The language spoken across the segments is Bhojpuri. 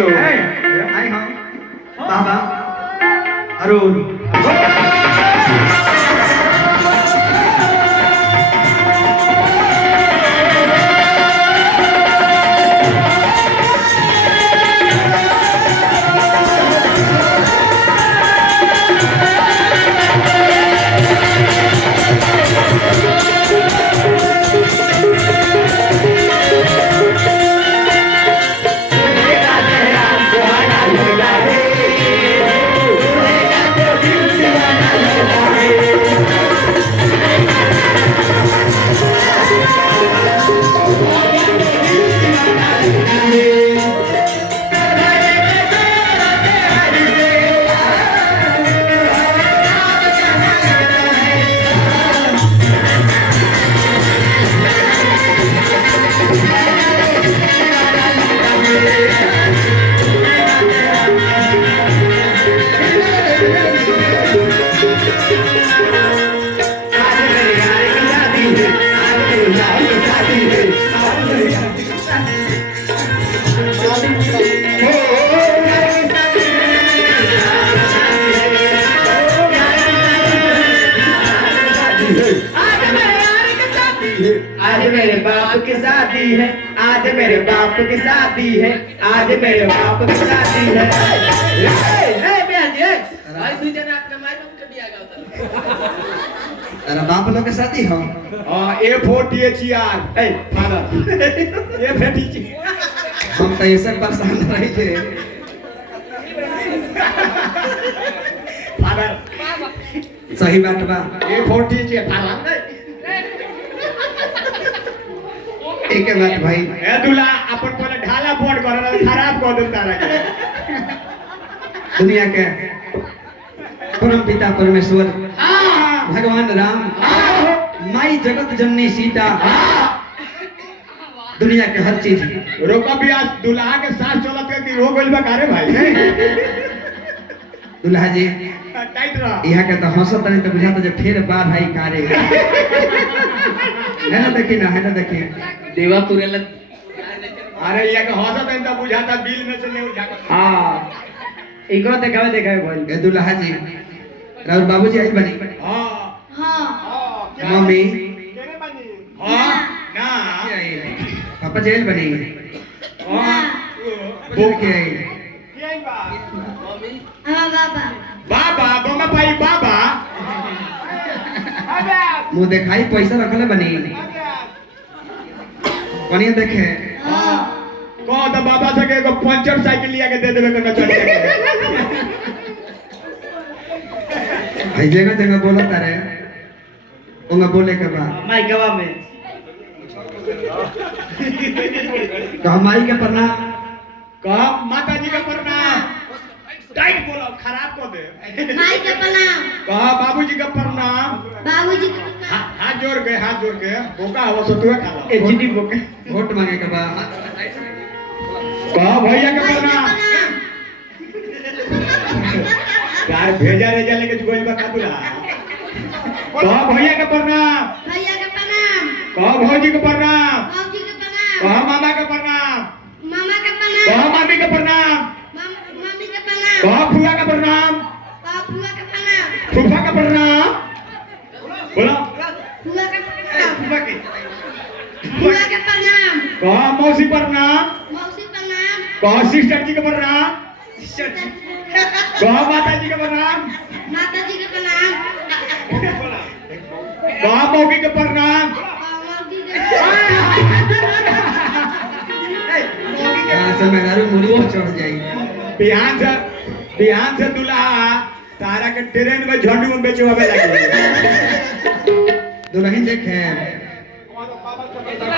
लो आई हम बाबा अरुण आज मेरे बाप की शादी है, आज मेरे बाप की शादी है, आज मेरे बाप की शादी है। तेरा बाप लोग के साथी हो ए फोटी चियार ए फादर ए फेटी ची हम तो ऐसे परेशान रही थे फादर सही बात बा ए फोटी ची फादर एक बात भाई ए दूल्हा अपन कोने ढाला बोर्ड कर खराब कर दे तारा के दुनिया के परम पिता परमेश्वर भगवान राम माई जगत जननी सीता दुनिया के हर चीज रोको भी आज दूल्हा के साथ चलत के रो गइल बा कारे भाई दुल्हा जी टाइट रह यहाँ के तो हंसत नहीं तो बुझाता जो फिर बार भाई कारे है ना देखी ना है ना देखी देवा पुरेला अरे ये के हंसत नहीं तो बुझाता बिल में से नहीं उठा हाँ इको देखावे बोल ए दुल्हा जी राउर बाबूजी आई बनी हां मम्मी केने बनी हां ना पापा जेल बनी हां बोल के आई के आई बा मम्मी बाबा बम्मा पाई बाबा अबे मुंह दिखाई पैसा रखले बनी कनिया देखे कह तो बाबा से के एगो पंचर साइकिल लिया के दे देबे के नचल भाई जगह जगह बोलत तारे ओंगा बोले के बा माई गवा में तो हमारी के प्रणाम कह माता जी का प्रणाम टाइट बोलो खराब कर दे माई के प्रणाम कह बाबूजी का प्रणाम बाबूजी हाथ जोड़ के बोका हो सतुए खा लो ए जीडी बोके वोट मांगे के बा कह भैया का प्रणाम यार भेजा रे जा लेके गोइल बा काबुला कह भैया का प्रणाम भैया के प्रणाम कह भौजी का प्रणाम बाबूजी के प्रणाम कह मामा का प्रणाम मामा के कह प्रणाम मामी का प्रणाम मम्मी के प्रणाम कह फुआ का प्रणाम फूफा के प्रणाम फूफा का प्रणाम बोलो फूफा के प्रणाम फूफा के फूफा के प्रणाम कह मौसी प्रणाम मौसी प्रणाम कह सिस्टर जी का प्रणाम कह माता जी का प्रणाम माता जी के प्रणाम कह मौगी का प्रणाम मौगी के यहाँ से मेहरारू मुड़ी पर चढ़ जाई बिहान से दूल्हा तारा के ट्रेन में झंडू में बेचवावे लगे दुल्हन देखे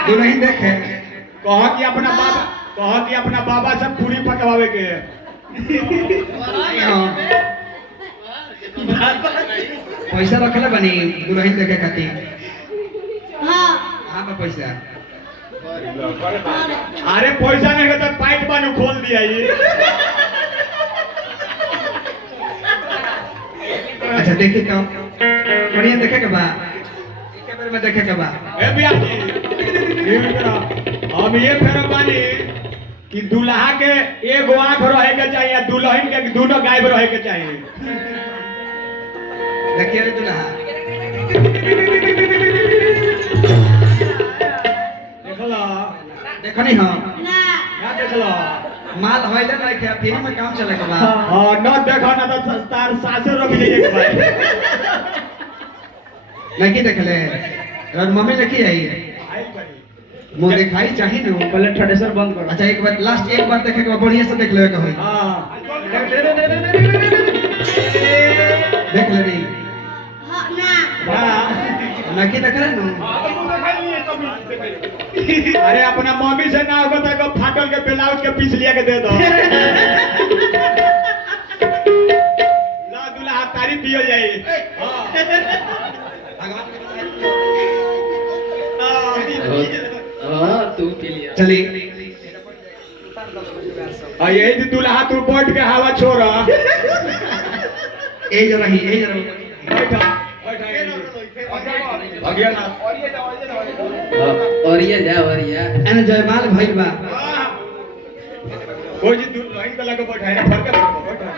दुल्हन देखे कह कि अपना बाबा से पूरी पकवावे के पैसा रखले बनी दुल्हन देखे खातिर हां हाँ बा पैसा अरे पैसा नहीं होता पाइप बानू खोल दिया ये अच्छा देखी तो बढ़िया देखे के बा कैमरे में देखे के बा ए बिया जी हम ये फेर बानी कि दूल्हा के एगो आंख रहे के चाहिए या दुल्हन के दोनों गायब रहे के चाहिए। देखिए रे दुल्हा देखला देखनी हम ना क्या देखला माल होइले नहीं खे फ्री में काम चले के बा हां न देखा ना तो तार सासे रोक जाइए के भाई। नहीं देखले और मम्मी लिखी आई आई भाई मुंह दिखाई चाहिए ना पहले थ्रेसर बंद करो। अच्छा एक बार लास्ट एक बार देखे के बाद बढ़िया से देख लेवे के होई हां देख ले नहीं हाँ ना हां नहीं देख रहे ना अरे अपना मम्मी से ना होगा तो एगो फाटल के ब्लाउज के पीस लिया के दे दो। ला दूल्हा तारीफ पियो जाई। हां हां तू पी लिया। चली आ यही जो दूल्हा तू बैठ के हवा छोड़ ए जरा ही ए जरा बैठा अगिया ना और ये एने जयमाल भइल बा कोई जी दूल्हा इनका लगे बैठा है ना फरक बैठा